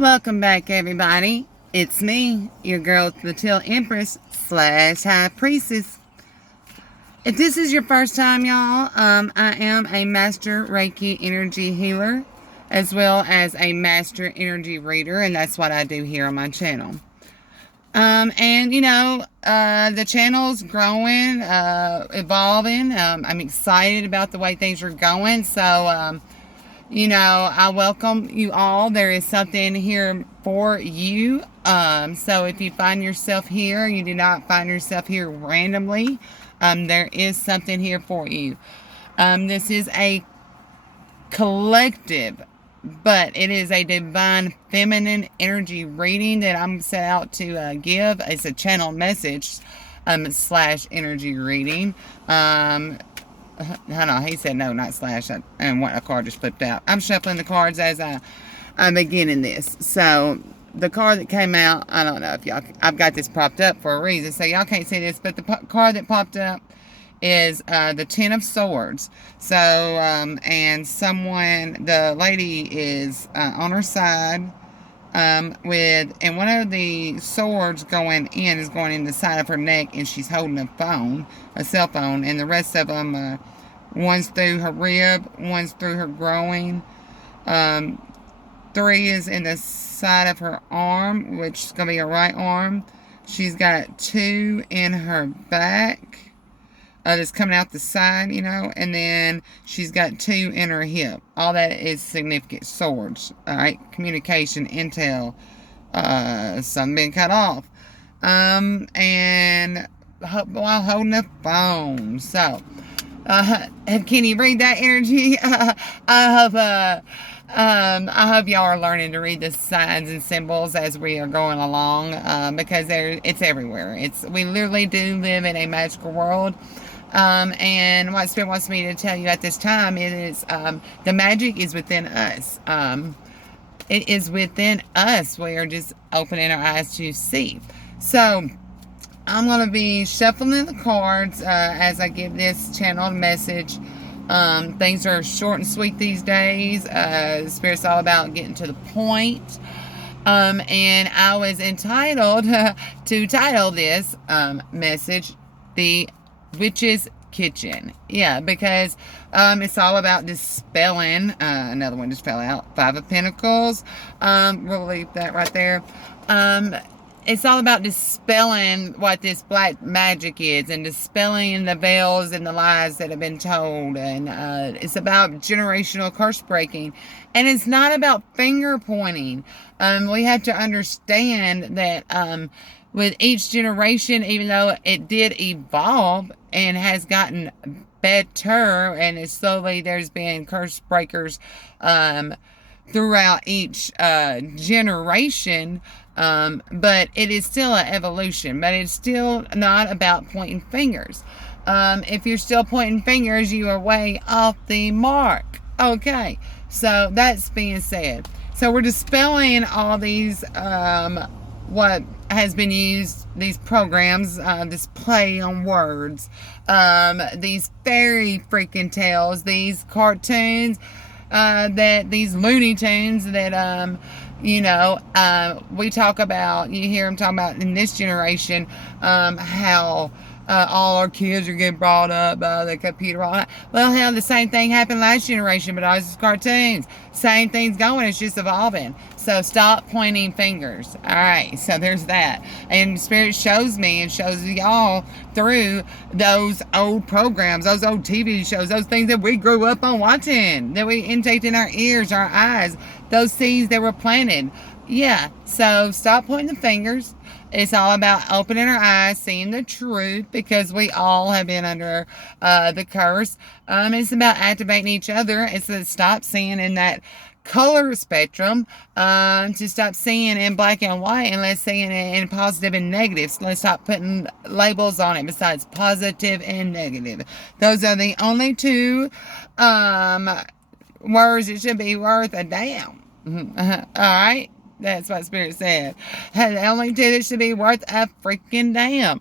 Welcome back, everybody. It's me, your girl, the Teal Empress / High Priestess. If this is your first time, y'all, I am a master Reiki energy healer as well as a master energy reader, and that's what I do here on my channel. The channel's growing, evolving. I'm excited about the way things are going. I welcome you all. There is something here for you. So if you find yourself here, you do not find yourself here randomly. There is something here for you. This is a collective, but it is a divine feminine energy reading that I'm set out to give. It's a channel message / energy reading. Hold on, he said no, not slash. And what a card just flipped out. I'm shuffling the cards as I'm beginning this. So the card that came out, I don't know if y'all. I've got this propped up for a reason, so y'all can't see this. But the card that popped up is the Ten of Swords. So and the lady is on her side. And one of the swords going in the side of her neck, and she's holding a cell phone, and the rest of them, one's through her rib, one's through her groin, 3 is in the side of her arm, which is going to be her right arm. She's got 2 in her back, that's coming out the side, and then she's got 2 in her hip. All that is significant. Swords, all right? Communication, intel, something being cut off. And while holding a phone. So, can you read that energy? I hope y'all are learning to read the signs and symbols as we are going along, because it's everywhere. We literally do live in a magical world. And what Spirit wants me to tell you at this time is the magic is within us. It is within us. We are just opening our eyes to see. So I'm going to be shuffling the cards as I give this channel message. Things are short and sweet these days. Spirit's all about getting to the point. And I was entitled to title this message The Witch's Kitchen. Yeah, because it's all about dispelling. Another one just fell out. 5 of Pentacles. We'll leave that right there. It's all about dispelling what this black magic is, and dispelling the veils and the lies that have been told. And it's about generational curse breaking. And it's not about finger pointing. We have to understand that with each generation, even though it did evolve and has gotten better, and there's been curse breakers throughout each generation, but it is still an evolution. But it's still not about pointing fingers. If you're still pointing fingers, you are way off the mark. Okay, so that's being said. So we're dispelling all these what has been used, these programs, this play on words, these fairy freaking tales, these cartoons, these Looney Tunes that, we talk about, you hear them talking about in this generation, how all our kids are getting brought up by the computer. Well, hell, the same thing happened last generation, but all these cartoons. Same thing's going, it's just evolving. So stop pointing fingers. All right, so there's that. And Spirit shows me and shows y'all through those old programs, those old TV shows, those things that we grew up on watching, that we intaked in our ears, our eyes, those seeds that were planted. Yeah, so stop pointing the fingers. It's all about opening our eyes, seeing the truth, because we all have been under the curse. It's about activating each other. It's to stop seeing in that color spectrum, to stop seeing in black and white, and let's see it in positive and negative. So let's stop putting labels on it besides positive and negative. Those are the only 2 words that should be worth a damn. All right. That's what Spirit said. The only two that should be worth a freaking damn.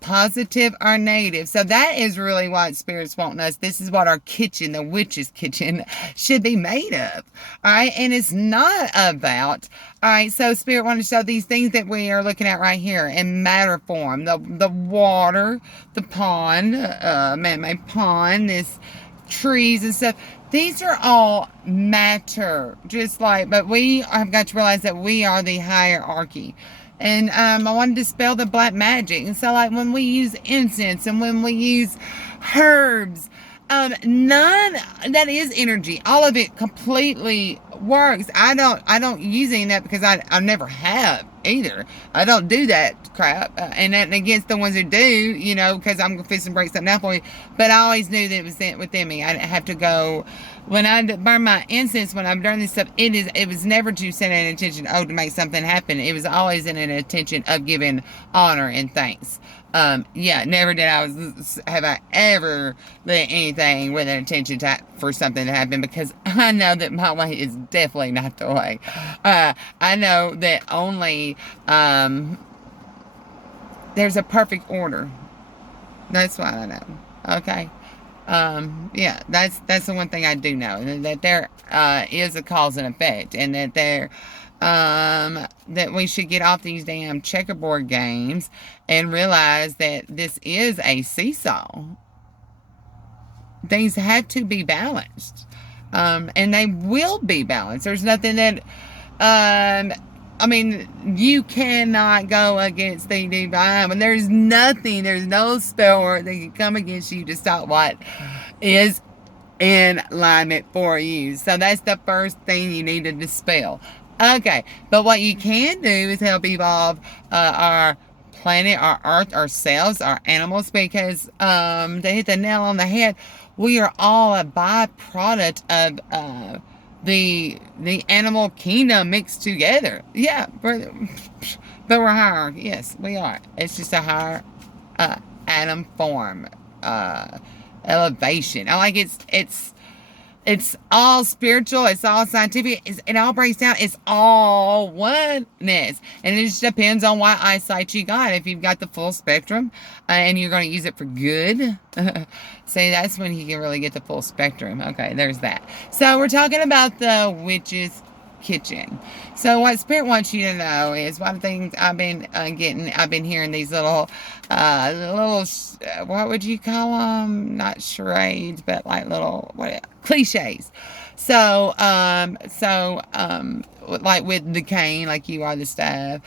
Positive or negative. So that is really what Spirit's wanting us. This is what our kitchen, the witch's kitchen, should be made of. All right. And it's not about, all right. So Spirit wanted to show these things that we are looking at right here in matter form. The water, the pond, man-made pond, this trees and stuff. These are all matter, just like, but we have got to realize that we are the hierarchy. And I wanted to dispel the black magic. And so, like, when we use incense and when we use herbs, none, that is energy. All of it completely works. I don't use any of that because I never have either. I don't do that crap. And that against the ones who do, you know, because I'm going to fix and break something out for you. But I always knew that it was within me. I didn't have to go, when I burn my incense, when I'm doing this stuff, it was never to set an intention, to make something happen. It was always in an intention of giving honor and thanks. Yeah, never did have I ever let anything with an intention for something to happen, because I know that my way is definitely not the way. I know that only, there's a perfect order. That's what I know. Okay. Yeah, that's the one thing I do know, that there, is a cause and effect, and that there, that we should get off these damn checkerboard games and realize that this is a seesaw. Things have to be balanced. And they will be balanced. There's nothing that, I mean, you cannot go against the divine. When there's nothing, there's no spell that can come against you to stop what is in alignment for you. So that's the first thing you need to dispel. Okay, but what you can do is help evolve our planet, our earth, ourselves, our animals, because to hit the nail on the head, we are all a byproduct of the animal kingdom mixed together. Yeah, but we're higher. Yes, we are. It's just a higher atom form elevation. I like it's all spiritual. It's all scientific. It all breaks down. It's all oneness. And it just depends on what eyesight you got. If you've got the full spectrum and you're going to use it for good, see, that's when you can really get the full spectrum. Okay, there's that. So we're talking about the witch's kitchen. So what Spirit wants you to know is, one of the things I've been I've been hearing these little, what would you call them? Not charades, but like little, cliches. So, like with the cane, like you are the staff.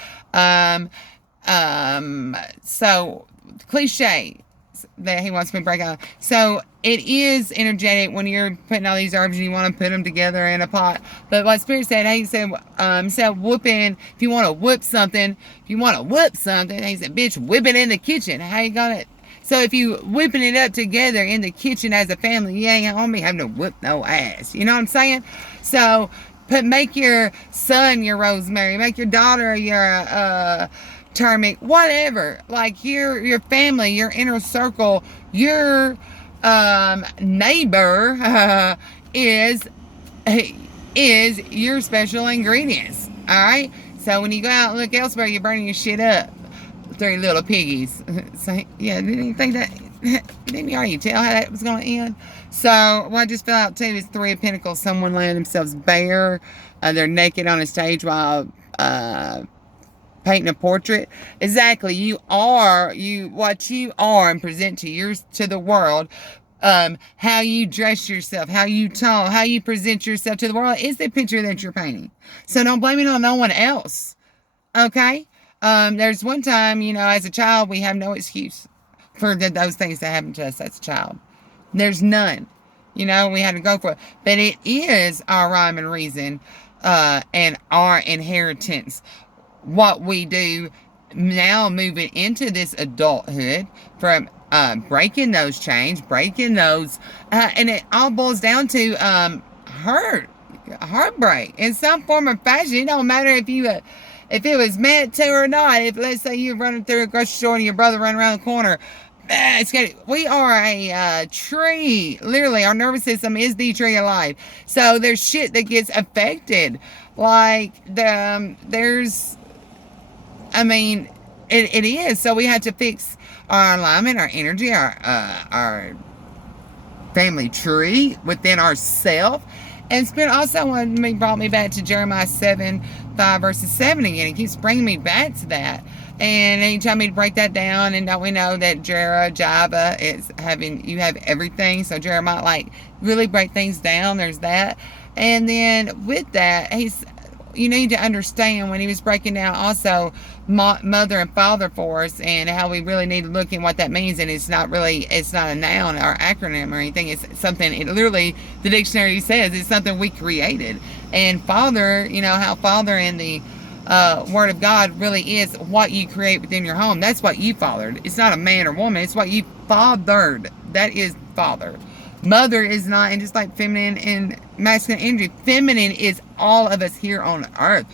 So cliche that he wants me to break out. So it is energetic when you're putting all these herbs and you want to put them together in a pot. But what Spirit said, he said, instead of whooping, if you want to whip something, he said, bitch, whip it in the kitchen. How you gonna? So if you whipping it up together in the kitchen as a family, you ain't gonna be having to whip no ass. You know what I'm saying? So make your son your rosemary, make your daughter your turmeric, whatever. Like your family, your inner circle, your neighbor is your special ingredients. All right. So when you go out and look elsewhere, you're burning your shit up. Three little piggies. So yeah, didn't you think that? Didn't you already tell how that was going to end? So what I just fell out too is Three of Pentacles. Someone laying themselves bare. They're naked on a stage while painting a portrait. Exactly. What you are and present to the world. How you dress yourself, how you talk, how you present yourself to the world is the picture that you're painting. So don't blame it on no one else. Okay? There's one time, as a child, we have no excuse for those things that happened to us as a child. There's none. We had to go for it. But it is our rhyme and reason, and our inheritance. What we do now moving into this adulthood, from breaking those chains, and it all boils down to heartbreak in some form or fashion. It don't matter if it was meant to or not. If, let's say, you're running through a grocery store and your brother running around the corner, we are a tree. Literally, our nervous system is the tree of life. So there's shit that gets affected Like, there's, I mean, it is. So we have to fix our alignment, our energy, our family tree within ourself. And Spirit also brought me back to Jeremiah 7:5 verses 7 again. It keeps bringing me back to that. And he told me to break that down. And don't we know that Java is you have everything. So Jeremiah, like, really break things down. There's that. And then with that, you need to understand when he was breaking down also mother and father for us, and how we really need to look at what that means. And it's not a noun or acronym or anything. It's something, it literally, the dictionary says it's something we created. And father, how father in the word of God really is what you create within your home. That's what you fathered. It's not a man or woman. It's what you fathered. That is father. Mother is not, and just like feminine and masculine energy, feminine is all of us here on earth.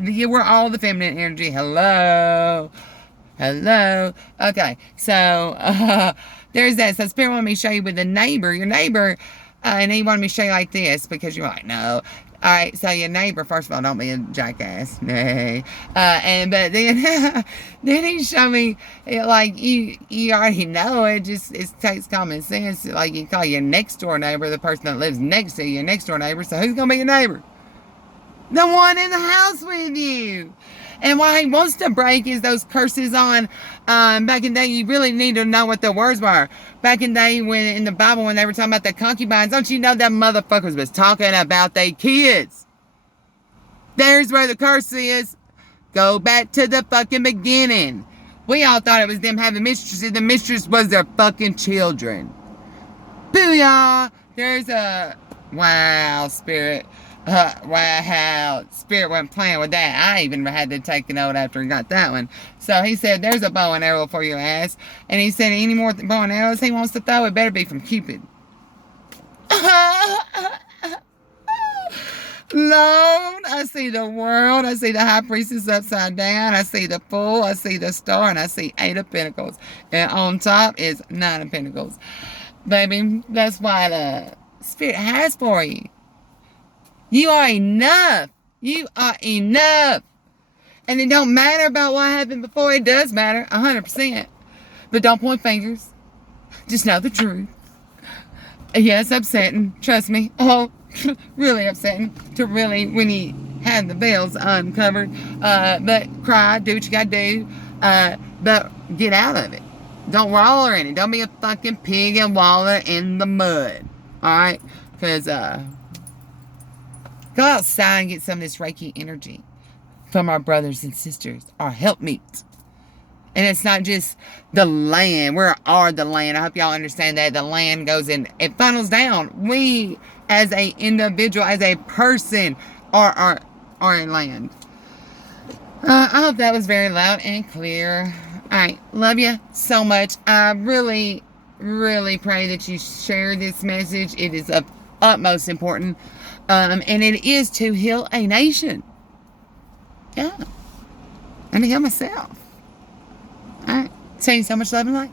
We're all the feminine energy. Hello. Okay, so there's that. So Spirit wanted me to show you with the neighbor, your neighbor, and he wanted me to show you like this, because you're like, no. All right, so your neighbor, first of all, don't be a jackass. Nay. But then then he showed me, like, you already know it. It takes common sense. Like, you call your next door neighbor the person that lives next to your next door neighbor. So who's gonna be your neighbor? The one in the house with you. And what he wants to break is those curses on, back in the day, you really need to know what the words were. Back in the day, when in the Bible, when they were talking about the concubines, don't you know that motherfuckers was talking about their kids? There's where the curse is. Go back to the fucking beginning. We all thought it was them having mistresses. The mistress was their fucking children. Booyah! There's a... Wow, Spirit. Wow, Spirit wasn't playing with that. I even had to take a note after he got that one. So he said, there's a bow and arrow for your ass. And he said, any more bow and arrows he wants to throw, it better be from Cupid. Lord, I see the world. I see the high priestess upside down. I see the fool. I see the star. And I see 8 of pentacles. And on top is 9 of pentacles. Baby, that's what the Spirit has for you. You are enough. You are enough. And it don't matter about what happened before. It does matter, 100%. But don't point fingers. Just know the truth. Yeah, it's upsetting. Trust me. Oh, really upsetting. When you have the veils uncovered. But cry. Do what you got to do. But get out of it. Don't wallow in it. Don't be a fucking pig and wallow in the mud. Alright? Because, go outside and get some of this Reiki energy from our brothers and sisters, our helpmeets. And it's not just the land. We are the land. I hope y'all understand that. The land goes in, it funnels down. We, as a individual, as a person, are in land. I hope that was very loud and clear. Alright, love you so much. I really, really pray that you share this message. It is of utmost importance. And it is to heal a nation. Yeah. And to heal myself. Alright. Sending so much love and light.